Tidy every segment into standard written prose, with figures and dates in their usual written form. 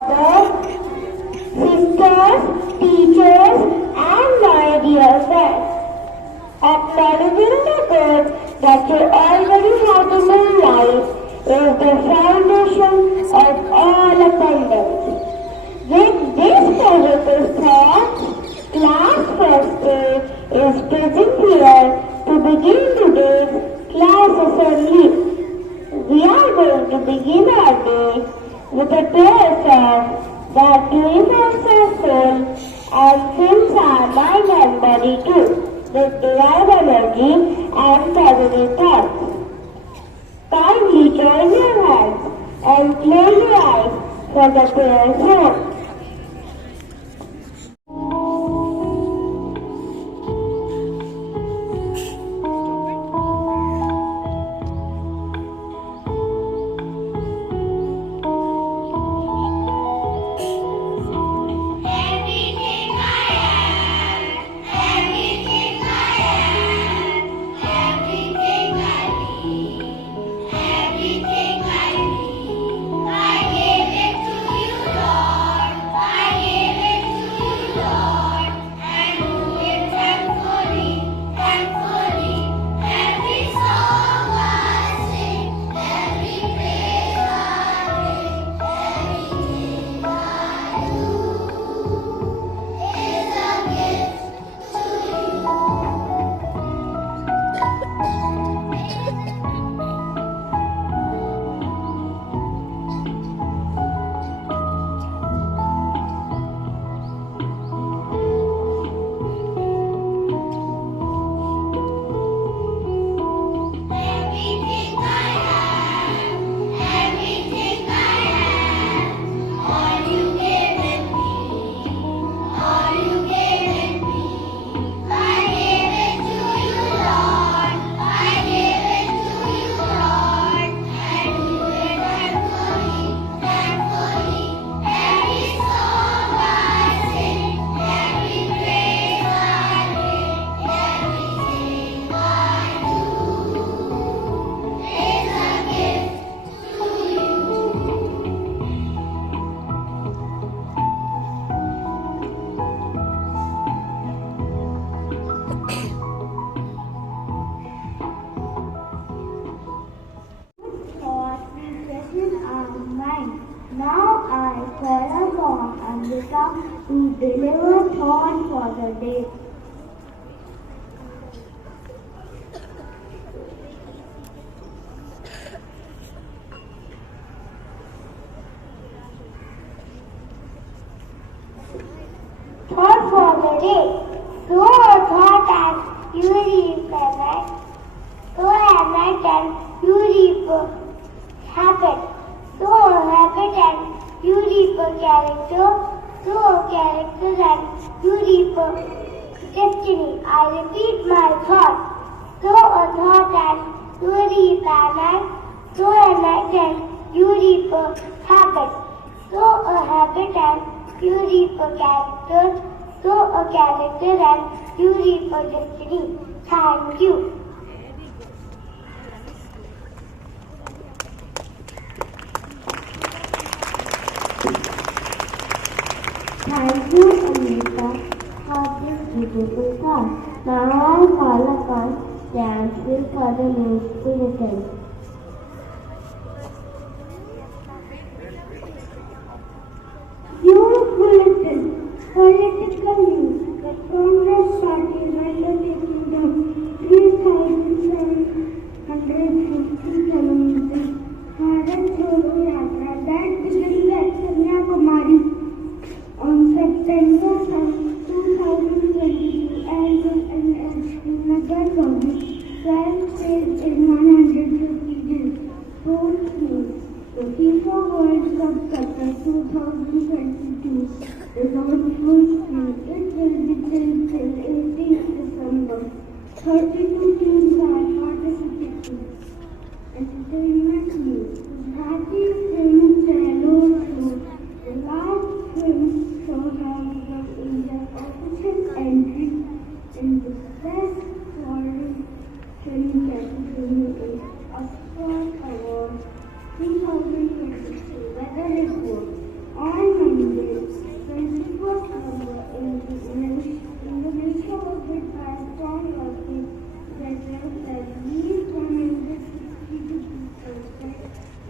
brothers, sisters, teachers, and my dear friends. Acknowledging the good that you already have in your life is the foundation of all abundance. With this positive thought, Class First Day is present here to begin today's class assembly. We are going to begin our day with a prayer song that purifies our soul and fills our mind and body too with divine energy and positive thoughts. Kindly join your hands and close your eyes for the prayer song. Now I call upon Amrita to deliver thought for the day. Thought for the day. So a thought as you reap connect, so a night and you reap habit. So a habit and you reap a character, so a character and you reap a destiny. I repeat my thought. So a thought and you reap an act, so an act and you reap a habit. So a habit and you reap a character, so a character and you reap a destiny. Thank you. Thank you, Amrita, for this beautiful song. Now I call upon Jansil for the news bulletin. News bulletin. Political news. The Congress Party is undertaking the 3,750 kilometers Bharat Jodo Yatra that begins at Kanyakumari on September 2022 and will end at Srinagar, 12 states in 150 days. Sports news. The FIFA World Cup Qatar 2022 is on full speed. It will be till 18th December. 32 teams are participating. Entertainment news. Bharati film trailer show. The last film show has won India's official entry in the Best Foreign Film category in Oscar Award 2022 weather report. On Monday, 21st November, in the mission of the Pakistan working veterans that least 162 people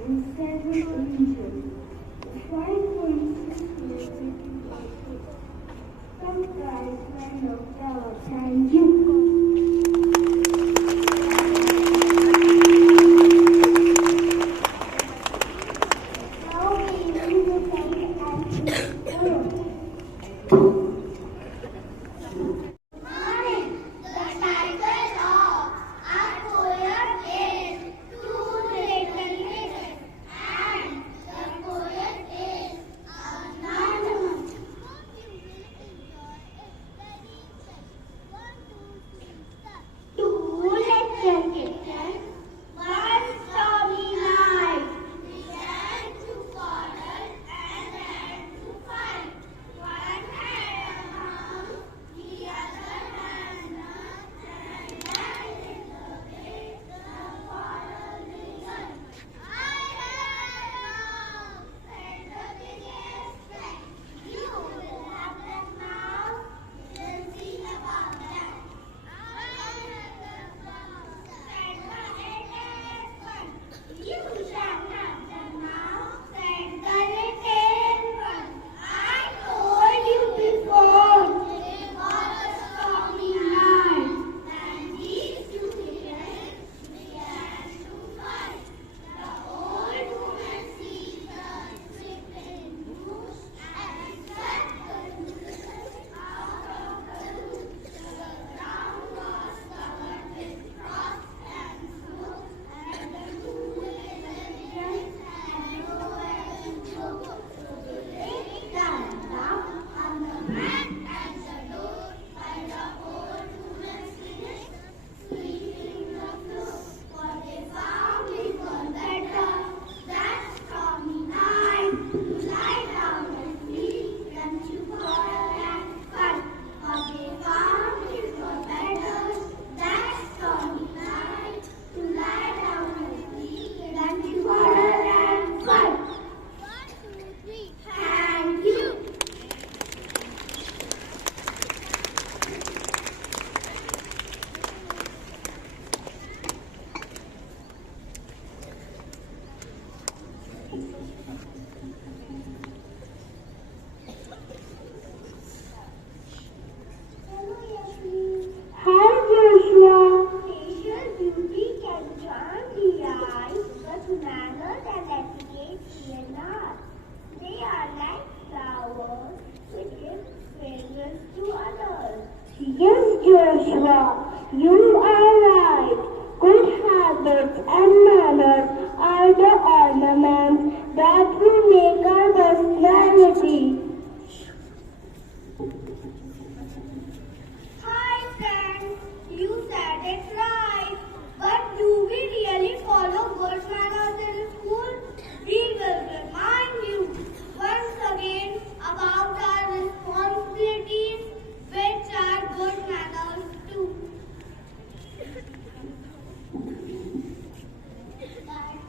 and 7 injured. 5.6 electricity losses. Some price went of tower. Thank you. Yes, Joshua, you are right. Good habits and manners are the ornaments that will make our personality. Hi friends, you said it right. But do we really follow good manners in school? We will remind you once again about our responsibilities, which are good manners too.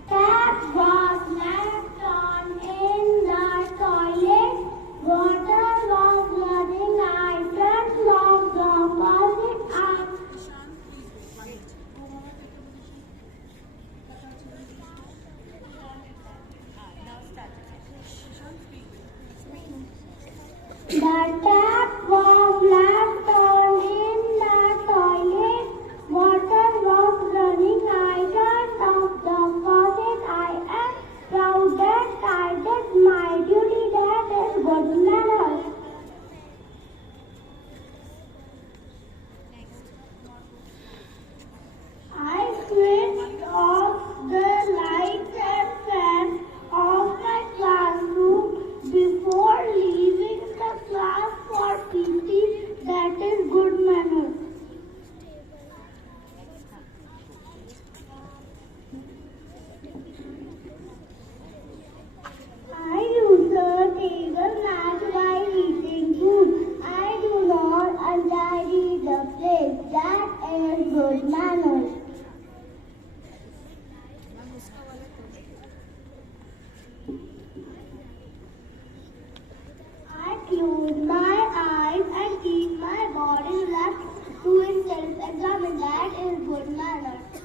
Tap was left on in the toilet. Water was running. I just locked the faucet up. The tap was left on in the toilet. Water was running. I turned off the faucet. I am proud that I did my duty. That is good manners. I switched off the lights and fans of my classroom before leaving the class for PT. That is good manners. I use a table mat while eating food. I do not untidy the place. That is good manners. is good manners.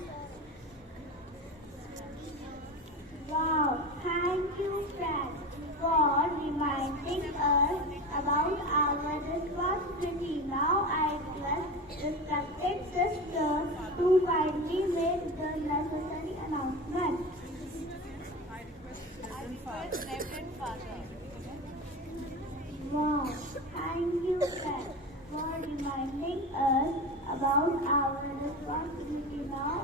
Wow, thank you, friends, for reminding us about our responsibility. Now I trust respected sisters to kindly make the necessary announcement. Reverend Father. Wow, thank you, friends, for reminding us about our responsibility. Now